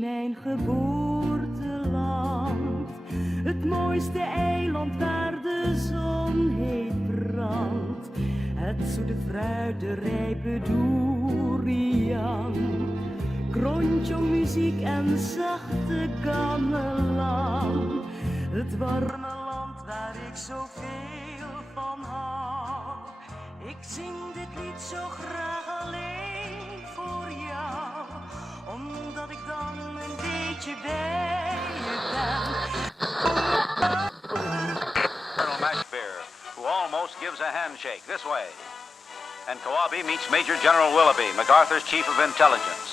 Mijn geboorteland, het mooiste eiland waar de zon heet brandt, het zoete fruit, de rijpe durian, krontjong muziek en zachte gamelan, het warme land waar ik zoveel van hou. Ik zing dit lied zo graag alleen voor jou, omdat ik dan een beetje bij je ben. Colonel Mashbeer, who almost gives a handshake this way. And Kawabe meets Major General Willoughby, MacArthur's chief of intelligence.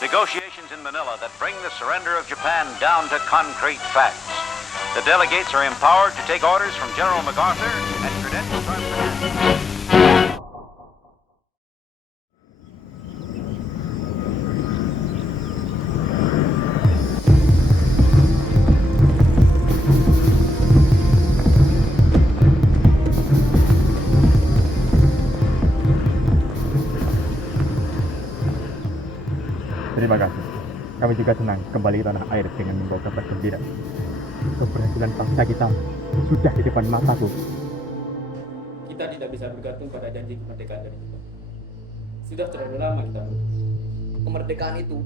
Negotiations in Manila that bring the surrender of Japan down to concrete facts. The delegates are empowered to take orders from General MacArthur and credentials are presented. Terima kasih. Kami juga senang kembali ke tanah air dengan membawa kabar gembira. Keberhasilan bangsa kita sudah di depan mataku. Kita tidak bisa bergantung pada janji kemerdekaan dari Jepang. Sudah terlalu lama kita menunggu. Kemerdekaan itu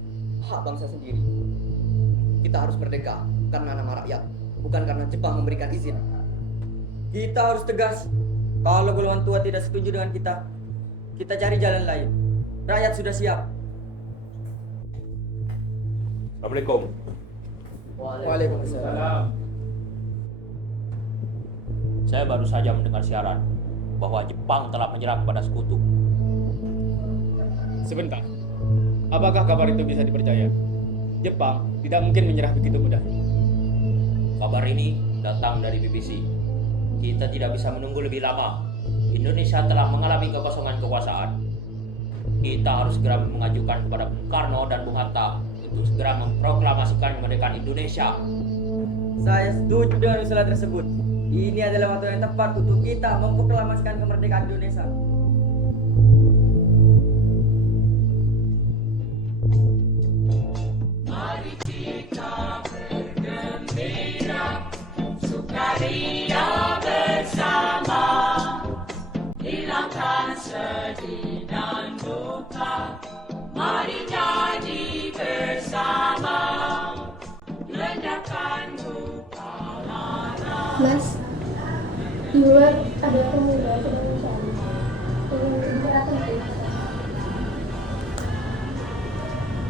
hak bangsa sendiri. Kita harus merdeka karena nama rakyat, bukan karena Jepang memberikan izin. Kita harus tegas. Kalau golongan tua tidak setuju dengan kita cari jalan lain. Rakyat sudah siap. Assalamualaikum. Waalaikumsalam. Saya baru saja mendengar siaran bahwa Jepang telah menyerah kepada sekutu. Sebentar. Apakah kabar itu bisa dipercaya? Jepang tidak mungkin menyerah begitu mudah. Kabar ini datang dari BBC. Kita tidak bisa menunggu lebih lama. Indonesia telah mengalami kekosongan kekuasaan. Kita harus segera mengajukan kepada Bung Karno dan Bung Hatta untuk segera memproklamasikan kemerdekaan Indonesia. Saya setuju dengan usulan tersebut. Ini adalah waktu yang tepat untuk kita memproklamasikan kemerdekaan Indonesia. Mari kita bergembira, sukaria bersama, hilangkan sedih dan duka. Mari nyanyi bersama, ledakan buka lara. Mas, di luar ada pemuda sedang mencari. Ingin berapa itu?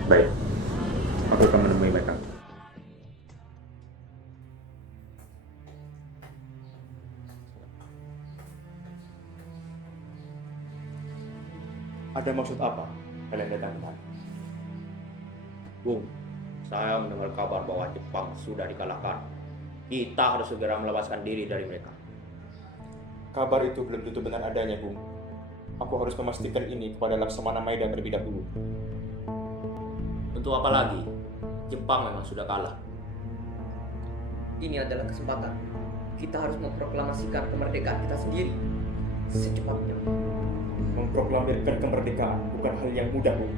Baik, aku akan menemui mereka. Ada maksud apa kalian datang kemari? Bung, saya mendengar kabar bahwa Jepang sudah dikalahkan. Kita harus segera melepaskan diri dari mereka. Kabar itu belum tentu benar adanya, Bung. Aku harus memastikan ini kepada Laksamana Maeda terlebih dahulu. Untuk apa lagi? Jepang memang sudah kalah. Ini adalah kesempatan. Kita harus memproklamasikan kemerdekaan kita sendiri secepatnya. Memproklamirkan kemerdekaan bukan hal yang mudah, Bung.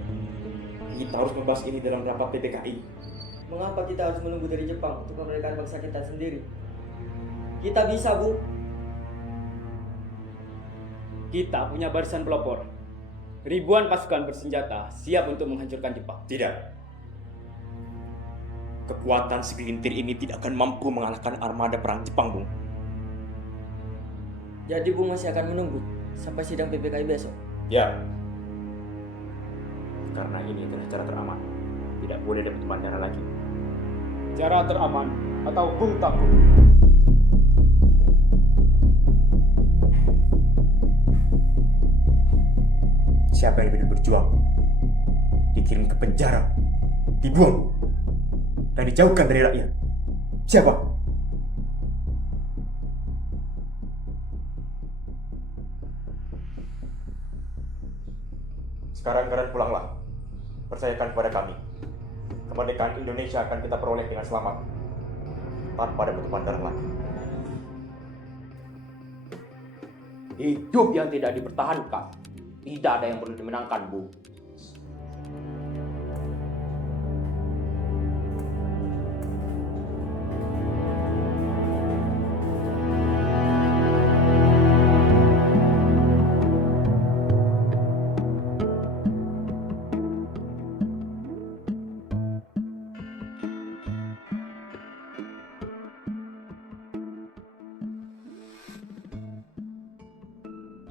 Kita harus membahas ini dalam rapat PPKI. Mengapa kita harus menunggu dari Jepang untuk kemerdekaan bangsa kita sendiri? Kita bisa, Bu. Kita punya barisan pelopor. Ribuan pasukan bersenjata siap untuk menghancurkan Jepang. Tidak. Kekuatan segelintir ini tidak akan mampu mengalahkan armada perang Jepang, Bung. Jadi Bung masih akan menunggu sampai sidang PPKI besok? Ya. Karena ini adalah cara teraman. Tidak boleh ada pertemuan cara lagi. Cara teraman atau Bung takut? Siapa yang lebih berjuang? Dikirim ke penjara, dibuang, dan dijauhkan dari rakyat. Siapa? Sekarang kalian pulanglah. Percayakan kepada kami. Kemerdekaan Indonesia akan kita peroleh dengan selamat. Tanpa ada pertumpahan darah lagi. Hidup yang tidak dipertahankan, tidak ada yang perlu dimenangkan, Bu.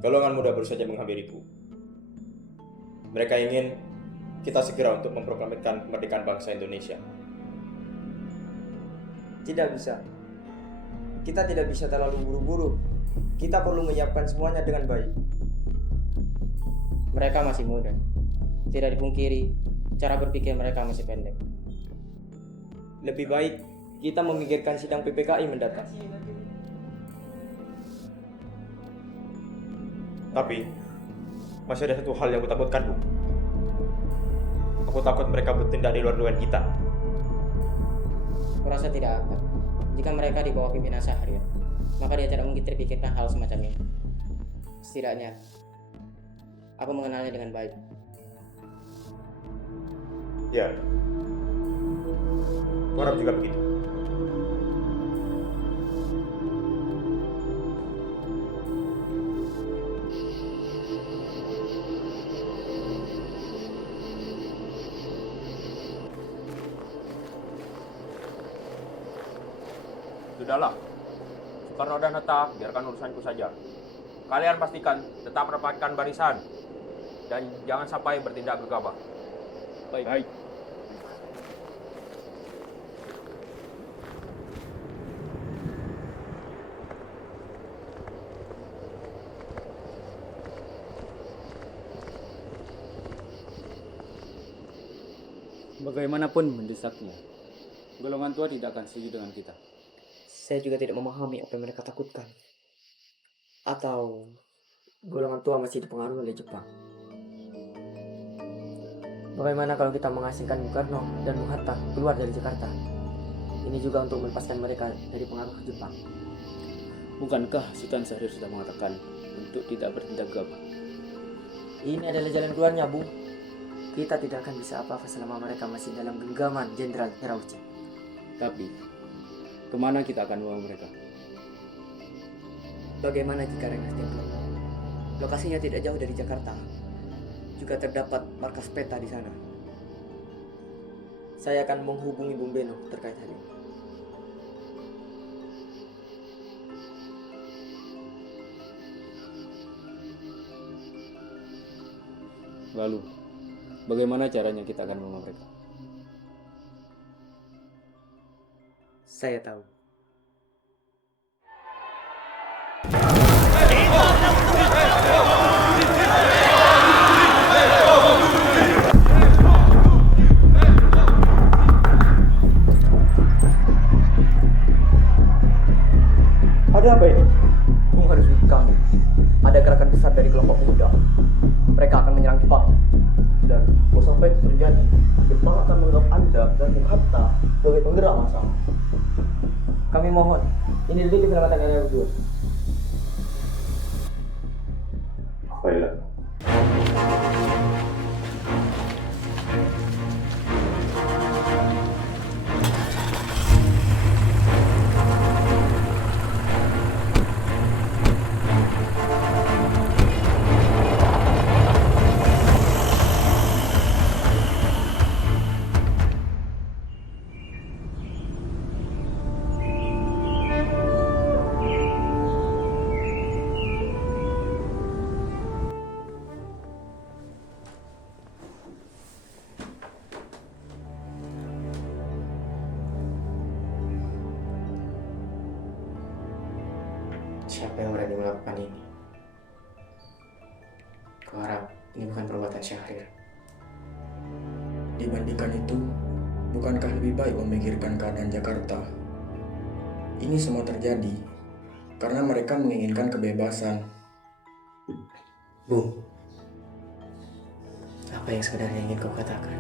Golongan muda baru saja menghampiriku. Mereka ingin kita segera untuk memproklamirkan kemerdekaan bangsa Indonesia. Tidak bisa. Kita tidak bisa terlalu buru-buru. Kita perlu menyiapkan semuanya dengan baik. Mereka masih muda. Tidak dipungkiri, cara berpikir mereka masih pendek. Lebih baik kita memikirkan sidang PPKI mendatang. Tapi, masih ada satu hal yang kutakutkan, Bu. Aku takut mereka bertindak di luar dugaan kita. Kurasa tidak akan. Jika mereka di bawah pimpinan Syahrir, maka dia tidak mungkin terpikirkan hal semacam ini. Setidaknya, aku mengenalnya dengan baik. Ya. Harap juga begitu. Sudahlah, Soekarno dan Hatta, biarkan urusanku saja. Kalian pastikan tetap rapatkan barisan dan jangan sampai bertindak gegabah. Baik. Bagaimanapun mendesaknya, golongan tua tidak akan setuju dengan kita. Saya juga tidak memahami apa yang mereka takutkan. Atau golongan tua masih dipengaruhi oleh Jepang. Bagaimana kalau kita mengasingkan Bung Karno dan Bung Hatta keluar dari Jakarta? Ini juga untuk melepaskan mereka dari pengaruh Jepang. Bukankah Sultan Syahrir sudah mengatakan untuk tidak bertindak gegabah? Ini adalah jalan keluarnya, Bung. Kita tidak akan bisa apa-apa selama mereka masih dalam genggaman Jenderal Terauchi. Tapi, kemana kita akan bawa mereka? Bagaimana jika Rengas Dengklok? Lokasinya tidak jauh dari Jakarta. Juga terdapat markas peta di sana. Saya akan menghubungi Bung Beno terkait hal ini. Lalu, bagaimana caranya kita akan membawa mereka? Saya tahu. Ada apa ini? Bung harus ikut kami. Ada gerakan besar dari kelompok pemuda. Mereka akan menyerang Jepang. Dan kalau sampai itu terjadi, Jepang akan menganggap Anda dan Bung Hatta sebagai penggerak massa. Kami mohon, ini demi keselamatan kalian berdua. Baiklah. Siapa yang berani melakukan ini? Kuharap ini bukan perbuatan Syahrir. Dibandingkan itu, bukankah lebih baik memikirkan keadaan Jakarta? Ini semua terjadi karena mereka menginginkan kebebasan. Bung, Apa yang sebenarnya ingin kau katakan?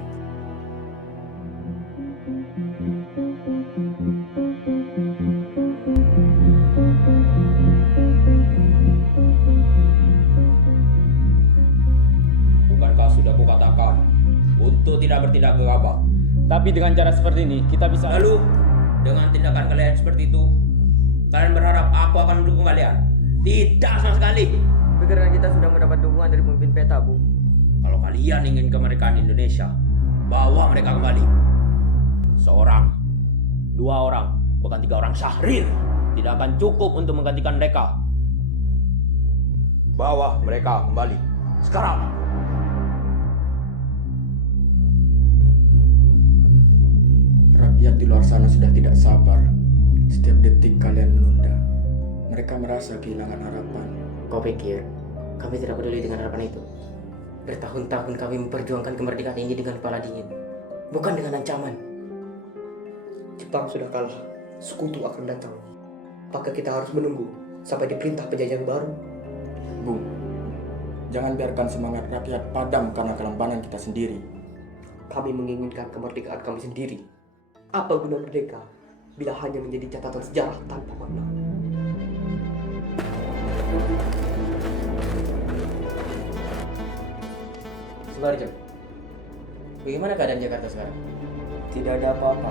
Bukankah sudah kukatakan untuk tidak bertindak gegabah? Tapi dengan cara seperti ini kita bisa. Lalu dengan tindakan kalian seperti itu, kalian berharap aku akan mendukung kalian? Tidak sama sekali. Pikiran kita sudah mendapat dukungan dari pemimpin peta, Bung. Kalau kalian ingin kemerdekaan Indonesia, bawa mereka kembali. Seorang, 2 orang, bukan 3 orang Syahrir tidak akan cukup untuk menggantikan mereka. Bawa mereka kembali sekarang. Rakyat di luar sana sudah tidak sabar. Setiap detik kalian menunda, mereka merasa kehilangan harapan. Kau pikir kami tidak peduli dengan harapan itu? Bertahun-tahun kami memperjuangkan kemerdekaan ini dengan kepala dingin, bukan dengan ancaman. Jepang sudah kalah, sekutu akan datang. Maka kita harus menunggu sampai diperintah penjajah baru. Bung, jangan biarkan semangat rakyat padam karena kelambanan kita sendiri. Kami menginginkan kemerdekaan kami sendiri. Apa guna merdeka bila hanya menjadi catatan sejarah tanpa makna? Subarjo, bagaimana keadaan Jakarta sekarang? Tidak ada apa-apa.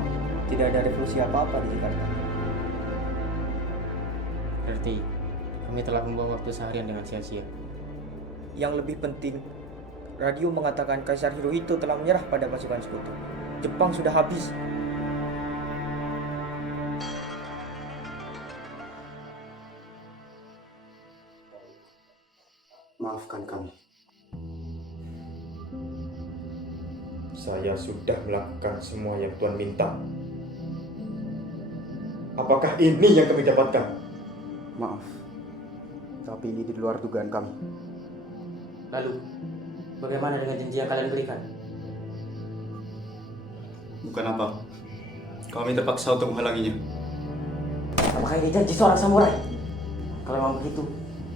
Tidak ada revolusi apa-apa di Jakarta. Berarti kami telah membuang waktu seharian dengan sia-sia. Yang lebih penting, radio mengatakan Kaisar Hirohito telah menyerah pada pasukan sekutu. Jepang sudah habis. Maafkan kami. Saya sudah melakukan semua yang Tuhan minta. Apakah ini yang kami dapatkan? Maaf, tapi ini di luar dugaan kami. Lalu, bagaimana dengan janji yang kalian berikan? Bukan apa. Kami terpaksa untuk menghalanginya. Apakah ini janji seorang samurai? Kalau memang begitu,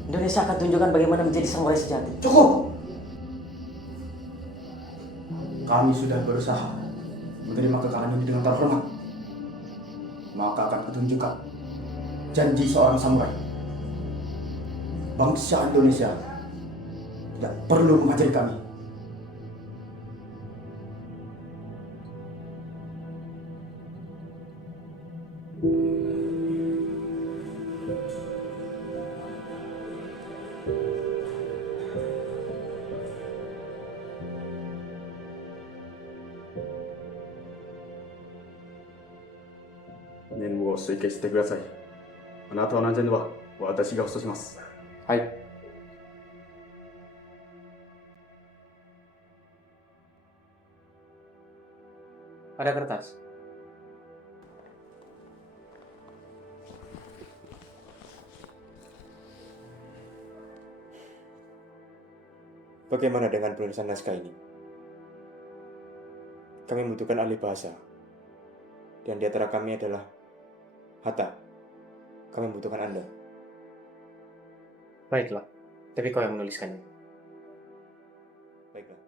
Indonesia akan tunjukkan bagaimana menjadi samurai sejati. Cukup! Kami sudah berusaha menerima kekalahan ini dengan terhormat. Maka akan kutunjukkan janji seorang samurai. Bangsa Indonesia tidak perlu mengajari kami. Hai. Ada kertas. Bagaimana dengan penulisan naskah ini? Kami membutuhkan ahli bahasa. Dan di antara kami adalah Hatta. Kami membutuhkan Anda. Baiklah, tapi kau yang menuliskannya. Baiklah.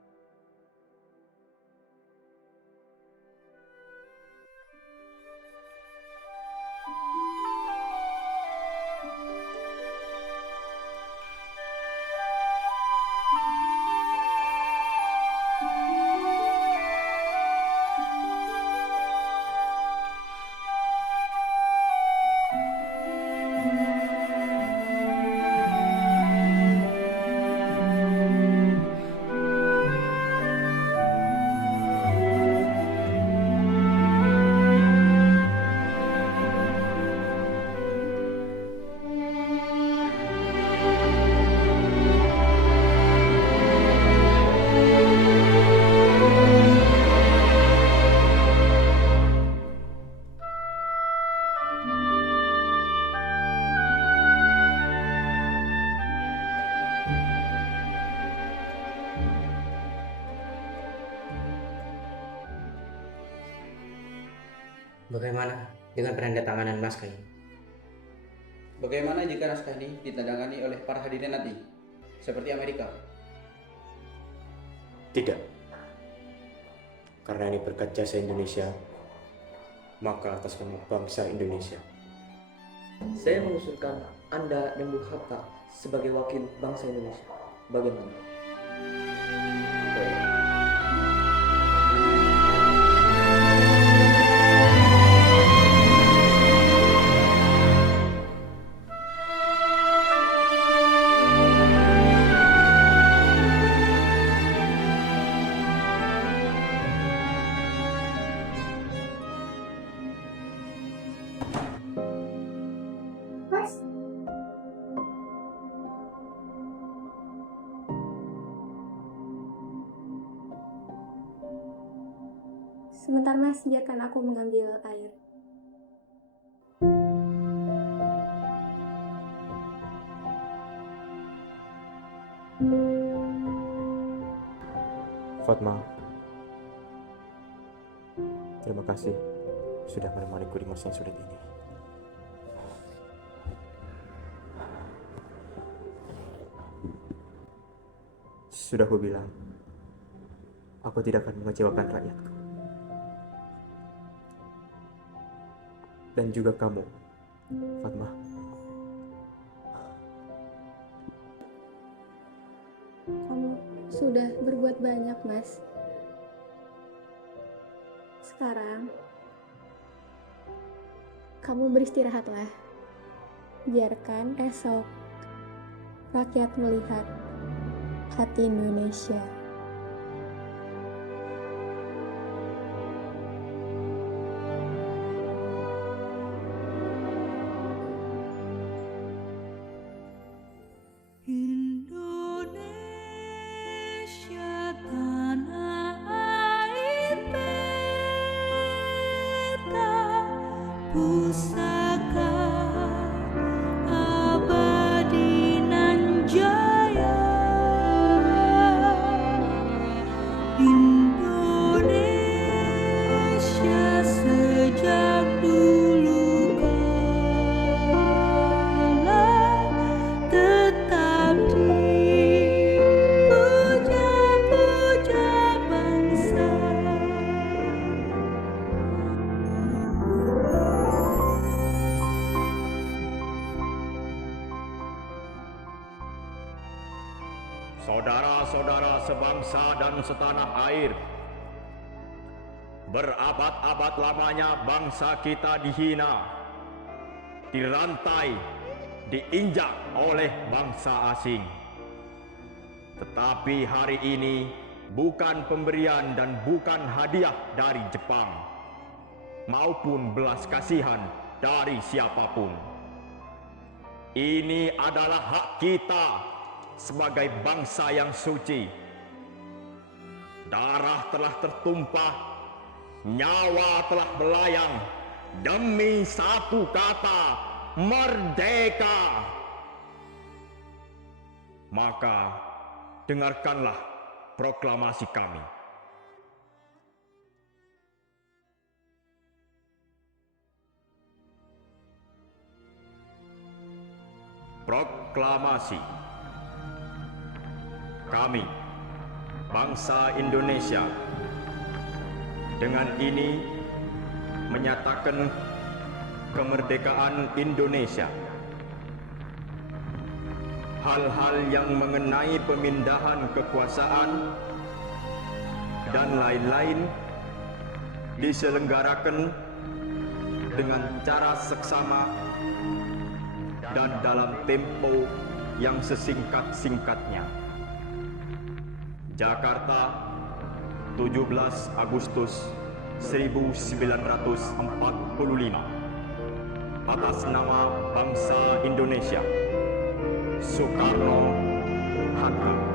Bagaimana dengan penandatanganan naskah ini? Bagaimana jika naskah ini ditandatangani oleh para hadirin nanti, seperti Amerika? Tidak. Karena ini berkat jasa Indonesia, maka atas nama bangsa Indonesia. Saya mengusulkan Anda dan Bung Hatta sebagai wakil bangsa Indonesia. Bagaimana? Mas, sebentar mas, biarkan aku mengambil air. Fatma, terima kasih sudah menemaniku di masa yang sulit ini. Sudah aku bilang, aku tidak akan mengecewakan rakyatku. Dan juga kamu, Fatma. Kamu sudah berbuat banyak, Mas. Sekarang, kamu beristirahatlah. Biarkan esok rakyat melihat hati Indonesia. Indonesia tanah air beta, pusaka abadi nan jaya. Indonesia sejak dulu kala tetap dipuja-puja bangsa. Saudara-saudara sebangsa dan setanah air, berabad-abad lamanya bangsa kita dihina, dirantai, diinjak oleh bangsa asing. Tetapi hari ini bukan pemberian dan bukan hadiah dari Jepang, maupun belas kasihan dari siapapun. Ini adalah hak kita sebagai bangsa yang suci. Darah telah tertumpah, nyawa telah melayang demi satu kata, merdeka. Maka dengarkanlah proklamasi kami. Proklamasi. Kami, bangsa Indonesia, dengan ini menyatakan kemerdekaan Indonesia. Hal-hal yang mengenai pemindahan kekuasaan dan lain-lain diselenggarakan dengan cara seksama dan dalam tempo yang sesingkat-singkatnya. Jakarta, 17 Agustus 1945. Atas nama bangsa Indonesia, Soekarno-Hatta.